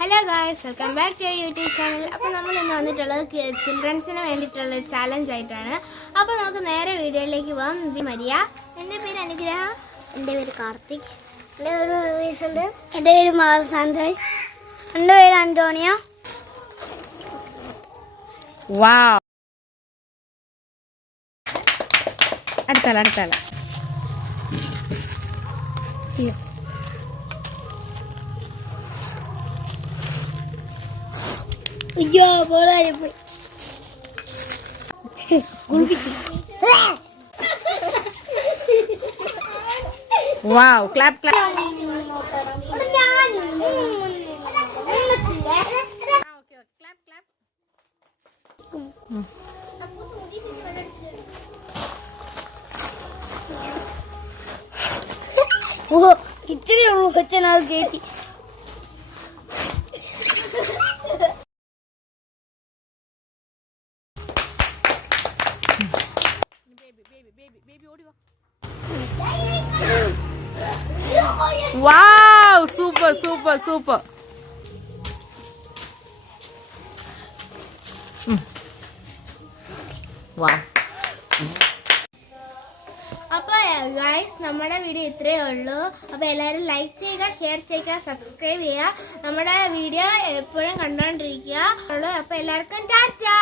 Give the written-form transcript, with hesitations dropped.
Hello guys, welcome back to YouTube channel. അപ്പോൾ നമ്മൾ ഇന്ന് വന്നിട്ടുള്ളത് ചിൽഡ്രൻസിന് വേണ്ടിയിട്ടുള്ള ചാലഞ്ച് ആയിട്ടാണ്. അപ്പോൾ നമുക്ക് നേരെ വീഡിയോയിലേക്ക് പോകാം. മരിയ, എൻ്റെ പേര് അനുഗ്രഹ, എൻ്റെ പേര് കാർത്തിക്, എൻ്റെ പേര് റീസണ്ട്, എൻ്റെ പേര് മാർ സാന്തോസ്, എൻ്റെ പേര് അന്റോണിയോ. അടുത്താല അയ്യോ ബോളായി പോയി. വാവ്, ക്ലാപ്പ് ക്ലാപ്പ്. ഓ ഇത്രയേ ഉള്ളൂ കൊച്ചനാൾ കേട്ടി. വാവ്, സൂപ്പർ സൂപ്പർ സൂപ്പർ. അപ്പോൾ ഗൈസ്, നമ്മുടെ വീഡിയോ ഇത്രയേ ഉള്ളൂ. അപ്പോൾ എല്ലാവരും ലൈക്ക് ചെയ്യുക, ഷെയർ ചെയ്യുക, സബ്സ്ക്രൈബ് ചെയ്യുക. നമ്മുടെ വീഡിയോ എപ്പോഴും കണ്ടുകൊണ്ടിരിക്കുക. അപ്പോൾ എല്ലാവർക്കും ടാറ്റാ.